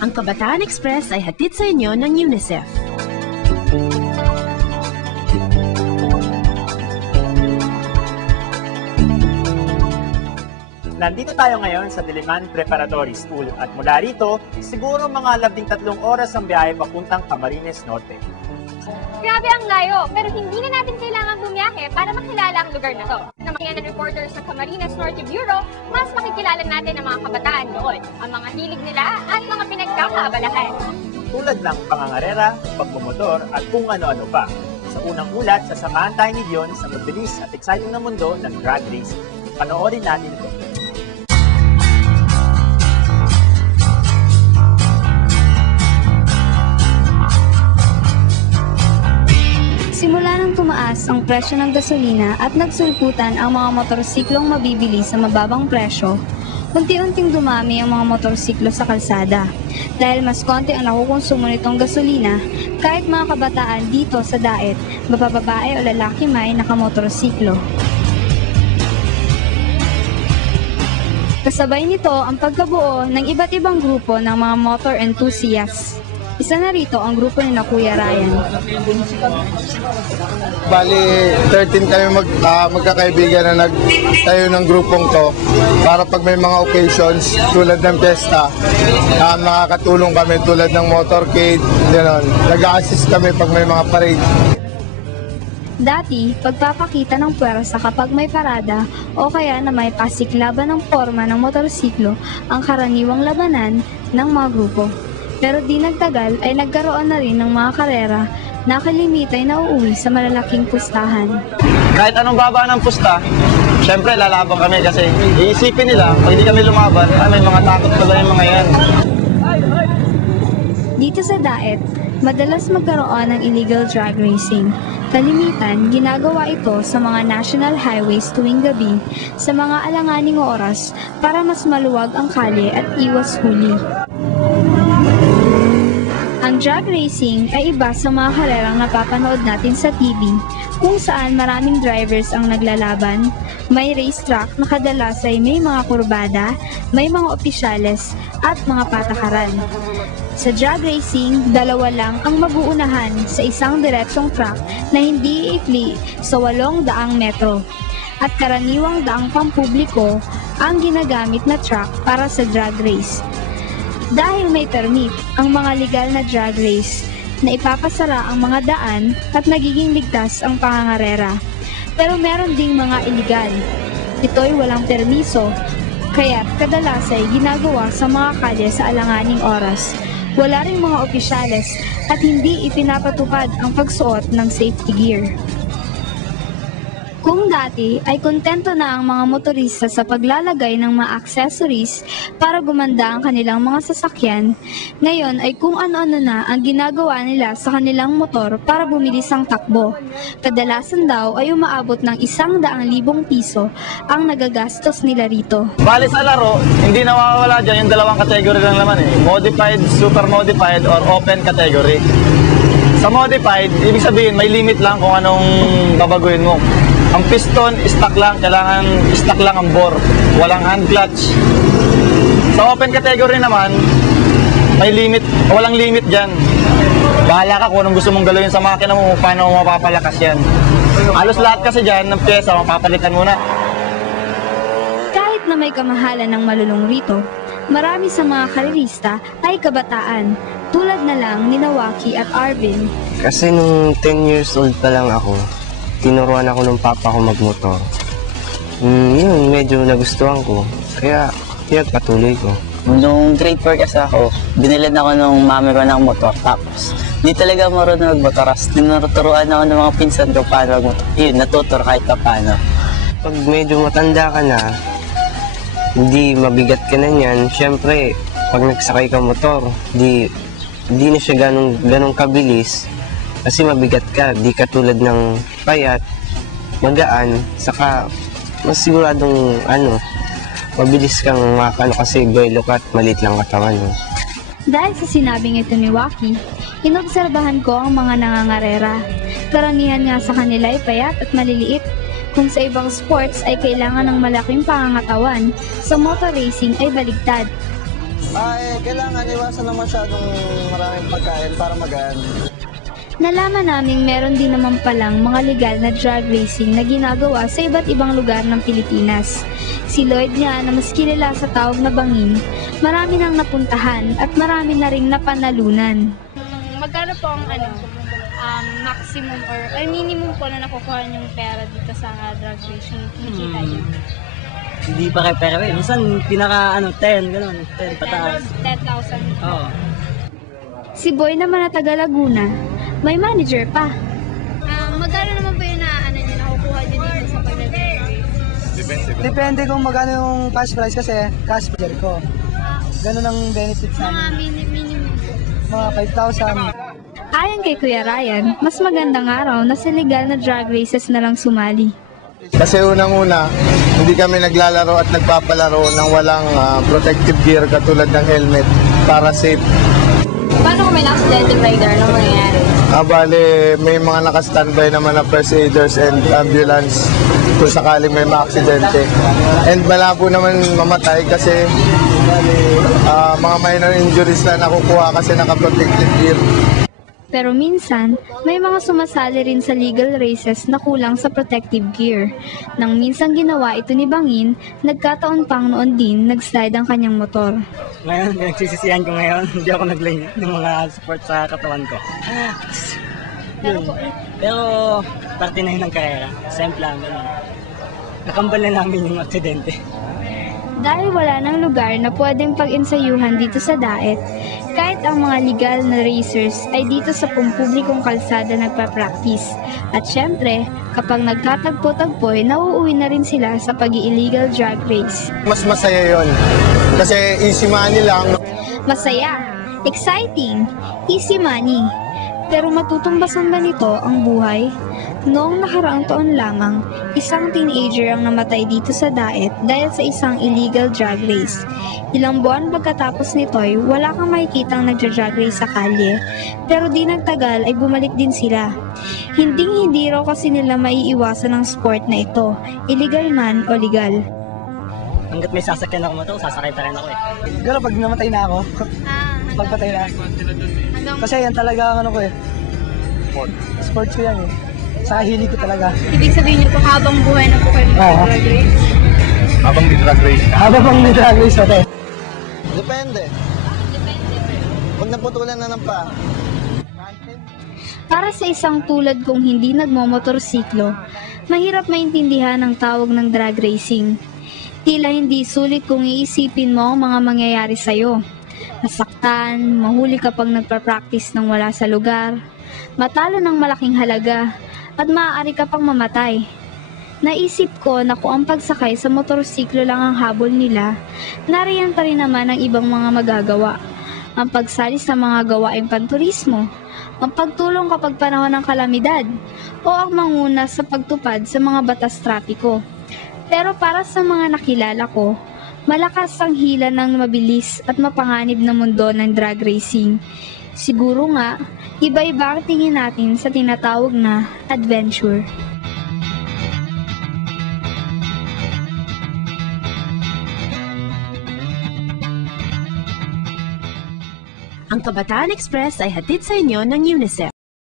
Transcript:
Ang Kabataan Express ay hatid sa inyo ng UNICEF. Nandito tayo ngayon sa Diliman Preparatory School at mula rito, siguro mga 13 oras ang biyahe papuntang Camarines Norte. Grabe ang layo, pero hindi na natin kailangan bumiyahe para makilala ang lugar na to. Sa mga reporters sa Camarines Norte Bureau, mas makikilala natin ang mga kabataan doon, ang mga hilig nila at mga pinagkakaabalahan. Tulad ng pangangarera, pagmumotor at kung ano-ano pa. Sa unang ulat, sasamahan tayo ni Dion sa mabilis at exciting na mundo ng drag racing. Panoorin natin ito. Simula nang tumaas ang presyo ng gasolina at nagsulputan ang mga motorsiklong mabibili sa mababang presyo, unti-unting dumami ang mga motorsiklo sa kalsada. Dahil mas konti ang nakukonsumo nitong gasolina, kahit mga kabataan dito sa Daet, mapababae o lalaki may nakamotorsiklo. Kasabay nito ang pagkabuo ng iba't ibang grupo ng mga motor enthusiasts. Isa na rito ang grupo ni na Kuya Ryan. Bali, 13 kami magkakaibigan na nagtayo ng grupong to para pag may mga occasions tulad ng pesta, nakakatulong kami tulad ng motorcade, gano'n. Nag-a-assist kami pag may mga parade. Dati, pagpapakita ng puwersa kapag may parada o kaya na may pasiklaban ng forma ng motorsiklo ang karaniwang labanan ng mga grupo. Pero di nagtagal ay nagkaroon na rin ng mga karera na kalimitay na uuwi sa malalaking pustahan. Kahit anong baba ng pusta, syempre lalaban kami kasi iisipin nila, pag hindi kami lumaban, may mga takot pala yung mga yan. Dito sa Daet, madalas magkaroon ng illegal drag racing. Kalimitan, ginagawa ito sa mga national highways tuwing gabi sa mga alanganing oras para mas maluwag ang kalye at iwas huli. Ang drag racing ay iba sa mga karerang napapanood natin sa TV, kung saan maraming drivers ang naglalaban, may racetrack na kadalas ay may mga kurbada, may mga opisyales, at mga patakaran. Sa drag racing, dalawa lang ang mag-uunahan sa isang diretsong track na hindi iikli sa 800 metro, at karaniwang daang pampubliko ang ginagamit na track para sa drag race. Dahil may permit ang mga legal na drag race na ipapasara ang mga daan at nagiging ligtas ang pangangarera. Pero meron ding mga illegal. Ito'y walang permiso, kaya't kadalas ay ginagawa sa mga kalye sa alanganing oras. Wala ring mga opisyales at hindi ipinapatupad ang pagsuot ng safety gear. Kung dati ay kontento na ang mga motorista sa paglalagay ng mga accessories para gumanda ang kanilang mga sasakyan, ngayon ay kung ano-ano na ang ginagawa nila sa kanilang motor para bumilis ang takbo. Kadalasan daw ay umaabot ng 100,000 piso ang nagagastos nila rito. Bali sa laro, hindi nawawala dyan yung dalawang category lang naman modified, super modified, or open category. Sa modified, ibig sabihin may limit lang kung anong babaguhin mo. Ang piston, stock lang, kailangan stock lang ang bore, walang hand clutch. Sa open category naman, may limit, walang limit dyan. Bahala ka kung anong gusto mong galawin sa makina mo, paano mo mapapalakas yan. Halos lahat kasi dyan ng pyesa, mapapalitan mo na. Kahit na may kamahalan ng malulong rito, marami sa mga karerista ay kabataan, tulad na lang ni Nawaki at Arvin. Kasi nung 10 years old pa lang ako, tinuruan ako ng papa ko magmotor. Yun, medyo nagustuhan ko. Kaya, pinagpatuloy ko. Nung grade 4 kasi ako, binilad ako ng mami ko ng motor. Tapos, hindi talaga marunong magmotor. Tinuruan ako ng mga pinsan ko paano magmotor. Yun, natuturo kahit pa paano. Pag medyo matanda ka na, hindi mabigat ka na niyan, syempre, pag nagsakay ka motor, hindi na siya ganong kabilis. Kasi mabigat ka, di katulad ng payat, magaan, saka mas siguradong mabilis kang makakano kasi boylo ka at maliit lang katawan mo. Dahil sa sinabing ito ni Waki, inobserbahan ko ang mga nangangarera. Karamihan nga sa kanila ay payat at maliliit. Kung sa ibang sports ay kailangan ng malaking pangangatawan, sa motor racing ay baligtad. Kailangan iwasan naman masyadong maraming pagkain para magaan. Nalaman naming meron din naman palang mga legal na drag racing na ginagawa sa iba't ibang lugar ng Pilipinas. Si Lloyd nga na mas kilala sa tawag na bangin, marami nang napuntahan at marami na ring napanalunan. Magkano po ang maximum or minimum po na nakukuha yung pera dito sa drag racing? Nakikita niyo? Hindi pa kay pera eh. Minsan pinaka 10, gano'n. 10 pataas. 10,000. Oo. Si Boy naman na taga Laguna, may manager pa. Magkano naman po yung nakukuha niyo dito sa pag-drag? Depende kung magkano yung cash price kasi cash price ko. Ganun ang benefits Mga minimum po. Mga 5,000. Ayon kay Kuya Ryan, mas magandang araw na sa legal na drag races na lang sumali. Kasi unang-una, hindi kami naglalaro at nagpapalaro ng walang protective gear katulad ng helmet para safe. Paano kung may accidental rider? Ano mangyayari? Bale, may mga naka-standby naman na first aiders and ambulance kung sakaling may maaksidente. And malabo naman mamatay kasi mga minor injuries na nakukuha kasi naka-protective gear. Pero minsan, may mga sumasali rin sa legal races na kulang sa protective gear. Nang minsan ginawa ito ni Bangin, nagkataon pang noon din nag-slide ang kanyang motor. Ngayon, nagsisisihan ko ngayon. Hindi ako nag-line ng mga support sa katawan ko. Pero, parte na yun ng karera. Simple lang. Nakambal na namin yung aksidente. Dahil wala ng lugar na pwedeng pag-ensayuhan dito sa Daet, kahit ang mga legal na racers ay dito sa pampublikong kalsada nagpa-practice. At syempre, kapag nagtatagpo-tagpoy, nauuwi na rin sila sa pag-illegal drag race. Mas masaya yon kasi easy money lang. Masaya, exciting, easy money. Pero matutumbasan ba nito ang buhay? Noong nakaraang taon lamang, isang teenager ang namatay dito sa Daet dahil sa isang illegal drag race. Ilang buwan pagkatapos nito'y wala kang makikitang nagja-drag race sa kalye, pero di nagtagal ay bumalik din sila. Hindi raw kasi nila maiiwasan ang sport na ito, illegal man o legal. Hanggat may sasakyan ako motor, sasakay pa rin ako eh. Pero pag namatay na ako, pagpatay na. Kasi yan talaga ang ano ko eh. Sports ko yan eh. Sa hilig ko talaga. Ibig sabihin niyo po habang buhay na po kayo drag race? Habang may drag race. Habang may drag race na to. Depende. Pag naputulan na ng pa. Para sa isang tulad kong hindi nagmomotorsiklo, mahirap maintindihan ang tawag ng drag racing. Tila hindi sulit kung iisipin mo ang mga mangyayari sa'yo. Nasaktan, mahuli kapag nagpa-practice ng wala sa lugar, matalo ng malaking halaga, at maaari ka pang mamatay. Naisip ko na kung ang pagsakay sa motorsiklo lang ang habol nila, nariyan pa rin naman ang ibang mga magagawa. Ang pagsali sa mga gawaing panturismo, ang pagtulong kapag panahon ng kalamidad, o ang manguna sa pagtupad sa mga batas trapiko. Pero para sa mga nakilala ko, malakas ang hila ng mabilis at mapanganib na mundo ng drag racing. Siguro nga, iba-iba ang tingin natin sa tinatawag na adventure. Ang Kabataan Express ay hatid sa inyo ng UNICEF.